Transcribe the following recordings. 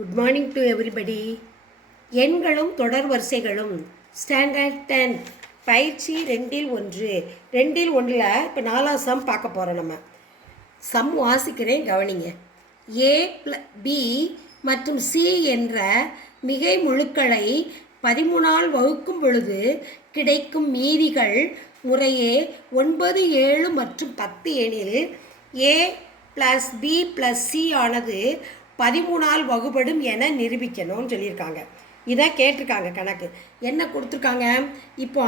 Good morning to everybody. எண்களும் தொடர் வரிசைகளும் standard 10 பயிற்சி 2 2 இப்போ 4ஆம் சம் பார்க்க போகிறோம். நம்ம சம் வாசிக்கிறேன், கவனிங்க. ஏ பி மற்றும் சி என்ற மிகை முழுக்களை 13ஆல் வகுக்கும் பொழுது கிடைக்கும் மீதிகள் முறையே 9, 7 மற்றும் 10 எனில் ஏ ப்ளஸ் பி ப்ளஸ் சி ஆனது 13ஆல் வகுபடும் என நிரூபிக்கணும்னு சொல்லியிருக்காங்க. இதான் கேட்டிருக்காங்க. கணக்கு என்ன கொடுத்துருக்காங்க? இப்போ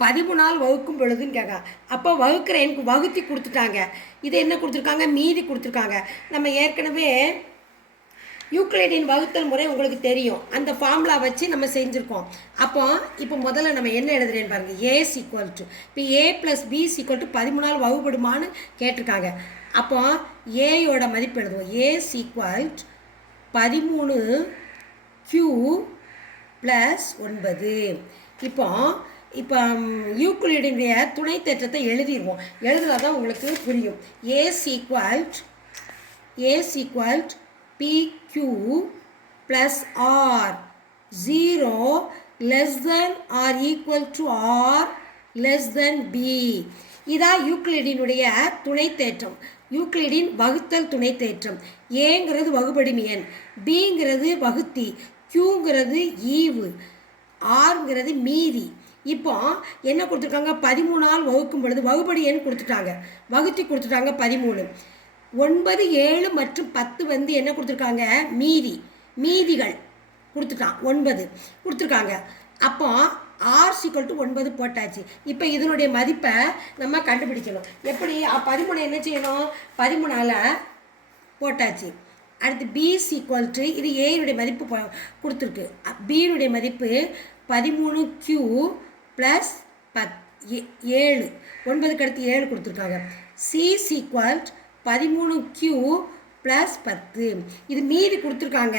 13ஆல் வகுக்கும் பொழுதுன்னு கேட்க, அப்போ வகுக்கிறேன் வகுத்தி கொடுத்துட்டாங்க. இது என்ன கொடுத்துருக்காங்க? மீதி கொடுத்துருக்காங்க. நம்ம ஏற்கனவே யூக்ளிடின் வகுத்தல் முறை உங்களுக்கு தெரியும். அந்த ஃபார்முலா வச்சு நம்ம செஞ்சுருக்கோம். இப்போ முதல்ல நம்ம என்ன எழுதுறேன்னு பாருங்கள். ஏ ஈக்குவல் டு இப்போ ஏ ப்ளஸ் பி ஈக்குவல் டு 13ஆல் வகுபடுமான்னு கேட்டிருக்காங்க. அப்போ ஏயோட மதிப்பு எழுதுவோம். ஏ ஈக்குவல் 13 Q ப்ளஸ் 9. இப்போ யூக்ளிடினுடைய துணை தேற்றத்தை எழுதிடுவோம். எழுதுனா தான் உங்களுக்கு புரியும். ஏ equal PQ plus R 0 less than or equal to R less than B. இதான் யூக்ளிடினுடைய துணை தேற்றம். யூக்ளிடின் வகுத்தல் துணை தேற்றம். ஏங்கிறது வகுபடிமை எண், பிங்கிறது வகுத்தி, கியூங்கிறது ஈவு, ஆர்ங்கிறது மீதி. இப்போ என்ன கொடுத்துருக்காங்க? 13ஆல் வகுக்கும் பொழுது வகுபடி எண் கொடுத்துட்டாங்க, வகுத்தி கொடுத்துட்டாங்க 13. 9, 7 மற்றும் 10 என்ன கொடுத்துருக்காங்க? மீதிகள் கொடுத்துட்டான். 9 கொடுத்துருக்காங்க. அப்போ ஆர் ஈக்குவல் டு 9 போட்டாச்சு. இப்போ இதனுடைய மதிப்பை நம்ம கண்டுபிடிக்கணும். எப்படி? 13 என்ன செய்யணும்? 13ஆல் போட்டாச்சு. அடுத்து பி ஈக்குவல் டு இது ஏனுடைய மதிப்பு கொடுத்துருக்கு. பியினுடைய மதிப்பு 13Q ப்ளஸ் 7, 9க்கு அடுத்து 7 கொடுத்துருக்காங்க. C equal 13Q plus 10. இது மீதி கொடுத்துருக்காங்க.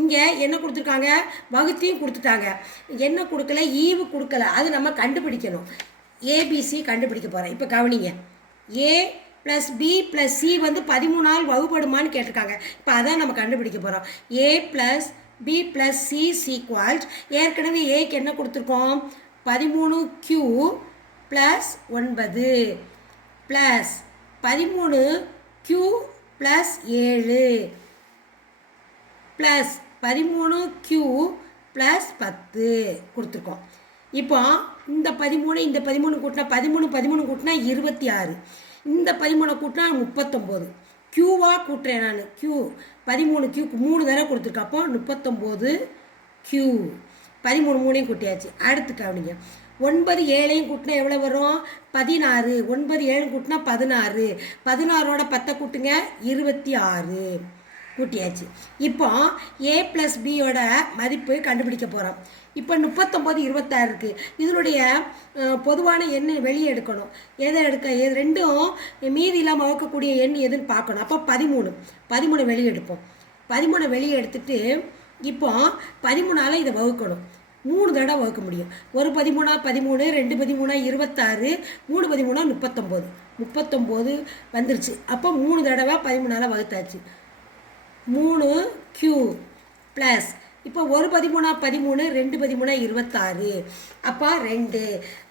இங்கே என்ன கொடுத்துருக்காங்க? வகுத்தியும் கொடுத்துட்டாங்க. என்ன கொடுக்கல? ஈவு கொடுக்கல. அது நம்ம கண்டுபிடிக்கணும். ஏபிசி கண்டுபிடிக்க போகிறேன். இப்போ கவனிங்க. A plus B plus C 13ஆல் வகுபடுமான்னு கேட்டிருக்காங்க. இப்போ அதான் நம்ம கண்டுபிடிக்க போகிறோம். A plus B plus C equal ஏற்கனவே ஏக்கு என்ன கொடுத்துருக்கோம்? 13Q plus 9 plus 13Q plus 7 plus 13Q plus 10 கொடுத்துருக்கோம். இப்போ இந்த 13 இந்த 13 கூட்டினா 13 கூட்டினா 26, இந்த 13 கூட்டினா 39. க்யூவாக கூட்டுறேன் நான். க்யூ 13Q 3 தடவை கொடுத்துருக்கேன். அப்போ 39Q 13 கூட்டியாச்சு. அடுத்து கவனிங்க. 9, 7 கூட்டினா எவ்வளோ வரும்? 16. 9, 7 கூட்டினா 16. 16ஓட 10 கூட்டுங்க 26 கூட்டியாச்சு. இப்போ ஏ ப்ளஸ் பியோட மதிப்பு கண்டுபிடிக்க போகிறோம். இப்போ 39, 26 இருக்குது. இதனுடைய பொதுவான எண்ணை வெளியே எடுக்கணும். எதை எடுக்க? எது ரெண்டும் மீதி இல்லாமல் வகுக்கக்கூடிய எண் எதுன்னு பார்க்கணும். அப்போ 13 வெளியே எடுப்போம். 13 வெளியே எடுத்துட்டு இப்போ 13ஆல் இதை வகுக்கணும். 3 தடவை வகுக்க முடியும். ஒரு 13 13, 2 13 26, 3 13 39 வந்துருச்சு. அப்போ 3 தடவை 13ஆல் வகுத்தாச்சு. 3Q ப்ளஸ் இப்போ ஒரு 13 13, 2 13 26, அப்போ 2.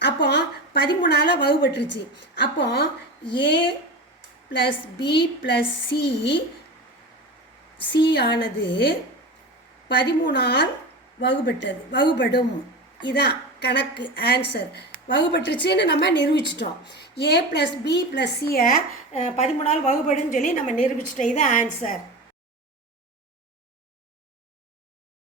அப்போ 13ஆல் வகுபட்டுருச்சு. அப்போ ஏ ப்ளஸ் பி ப்ளஸ் சி ஆனது 13ஆல் வகுபடும். இதான் கணக்கு ஆன்சர். வகுபட்டுருச்சுன்னு நம்ம நிரூபிச்சிட்டோம். ஏ ப்ளஸ் பி ப்ளஸ் சியை 13ஆல் வகுபடுன்னு சொல்லி நம்ம நிரூபிச்சிட்டோம். இதான் ஆன்சர்.